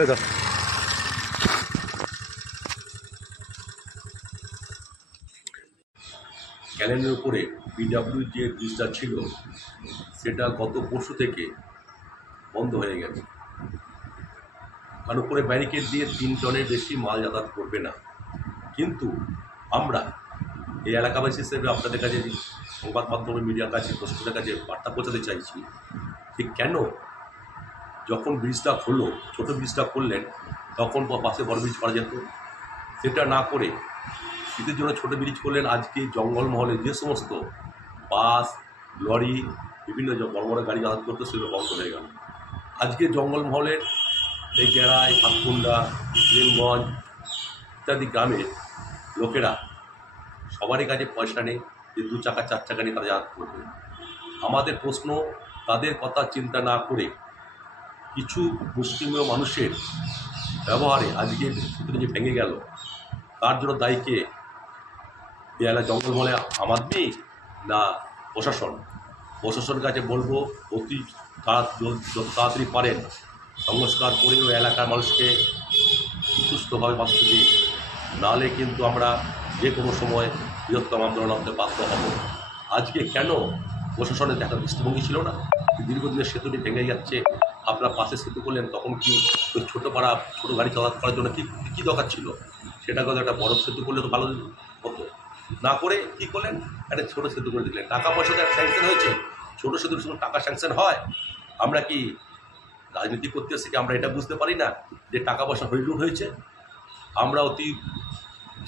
এই তো ক্যানেলের উপরে বিডব্লিউ যে ব্রিজটা ছিল সেটা গত পরশু থেকে বন্ধ হয়ে গেছে, কারণ উপরে ব্যারিকেড দিয়ে 3 টনের বেশি মাল যাতায়াত করবে না। কিন্তু আমরা এই এলাকাবাসী হিসেবে আপনাদের কাছে, সংবাদ মাধ্যমে, মিডিয়ার কাছে, প্রশাসনের কাছে বার্তা পৌঁছাতে চাইছি যে কেন যখন ব্রিজটা হলো, ছোটো ব্রিজটা করলেন, তখন পাশে বড় ব্রিজ করা যেত, সেটা না করে শীতের জন্য ছোটো ব্রিজ করলেন। আজকে জঙ্গলমহলে যে সমস্ত বাস, লরি, বিভিন্ন বড় বড় গাড়ি যাতায়াত করতে সেগুলো বন্ধ হয়ে গেল। আজকে জঙ্গলমহলের এই গেড়াই, হাতকুন্ডা, প্রেমগঞ্জ ইত্যাদি গ্রামের লোকেরা সবারই কাছে পয়সা নেই যে 2 চাকা 4 চাকা নিয়ে তারা যাতায়াত করবে। আমাদের প্রশ্ন, তাদের কথা চিন্তা না করে কিছু মুসলিমীয় মানুষের ব্যবহারে আজকে সেতুটি যে ভেঙে গেল, তার জন্য দায়ী কে? এই এলাকা জঙ্গলমহলে আম আদমি না প্রশাসন? প্রশাসনের কাছে বলবো অতি যত তাড়াতাড়ি পারেন সংস্কার করে ওই এলাকার মানুষকে সুস্থভাবে বাঁচতে দিন, নাহলে কিন্তু আমরা যে কোনো সময় বৃহত্তম আন্দোলন করতে বাধ্য হব। আজকে কেন প্রশাসনের দেখা দৃষ্টিভঙ্গি ছিল না? দীর্ঘদিনের সেতুটি ভেঙে যাচ্ছে, আপনারা পাশে সেতু করলেন, তখন কি ওই ছোটো পাড়া ছোটো গাড়ি চলাচল করার জন্য কী দরকার ছিল? সেটাকে একটা বড় সেতু করলে তো ভালো হতো। না করে কী করলেন? একটা ছোটো সেতু করে দিলেন। টাকা পয়সা তো স্যাংশন হয়েছে, ছোটো সেতুর সময় টাকা স্যাংশন হয়। আমরা কি রাজনীতি করতে এসে কি আমরা এটা বুঝতে পারি না যে টাকা পয়সা হইলুট হয়েছে? আমরা অতি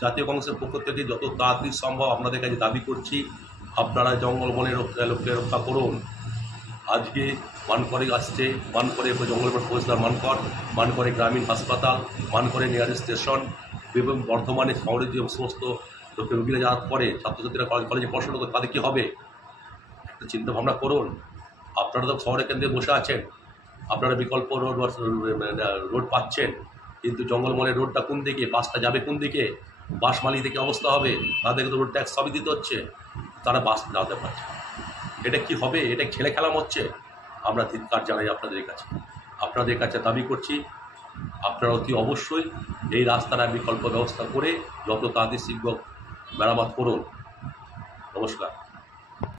জাতীয় কংগ্রেসের পক্ষ থেকে যত তাড়াতাড়ি সম্ভব আপনাদের কাছে দাবি করছি, আপনারা জঙ্গলবনের লোককে রক্ষা করুন। আজকে মানকরে আসছে, মানকরে জঙ্গলবন পৌঁছলাম, মানকরে গ্রামীণ হাসপাতাল, মানকরে নিয়ারেস্ট স্টেশন এবং বর্ধমানে শহরে যে সমস্ত লোকের রোগীরা যাতায়াত করে, ছাত্রছাত্রীরা কলেজে পড়াশোনা করে, তাদের কী হবে? একটা চিন্তা ভাবনা করুন। আপনারা তো শহরে কেন্দ্রে বসে আছেন, আপনারা বিকল্প রোড পাচ্ছেন, কিন্তু জঙ্গলমহলের রোডটা কোন দিকে? বাসটা যাবে কোন দিকে? বাস মালিক থেকে অবস্থা হবে, তাদেরকে তো রোড ট্যাক্স সবই দিতে হচ্ছে, তারা বাস চালাতে পারছে। এটা কি হবে? এটা ছেলে খেলা হচ্ছে। আমরা ধিক্কার জানাই আপনাদের কাছে দাবি করছি, আপনারা অতি অবশ্যই এই রাস্তার বিকল্প ব্যবস্থা করে যত তাড়াতাড়ি শীঘ্র মেরামত করুন। নমস্কার।